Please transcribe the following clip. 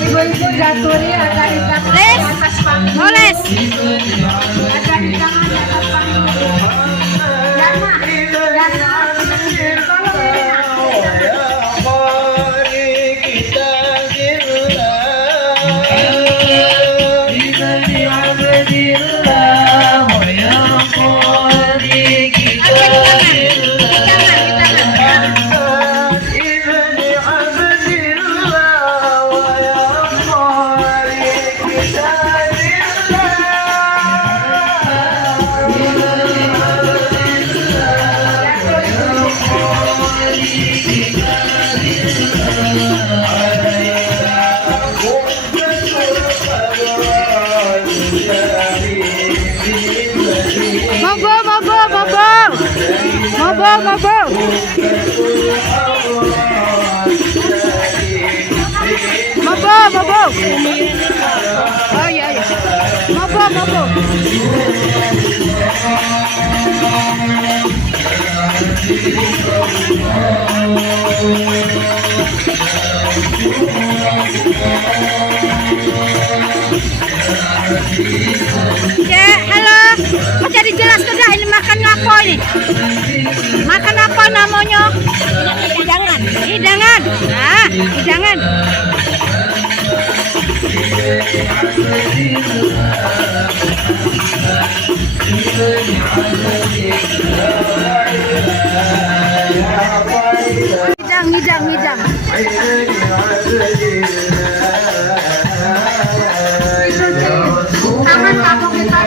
Ibu-ibu jatuhnya ada di atas panggung. Moles. Ada di tangan atas panggung. Jangan, Mabo. Oh iya. Mabo. Cek, halo. Mau jadi jelas tuh dah ini makan apa ini? Makan apa namanya? Hidangan. Nah, hidangan. Hidang. tangan tabung kita.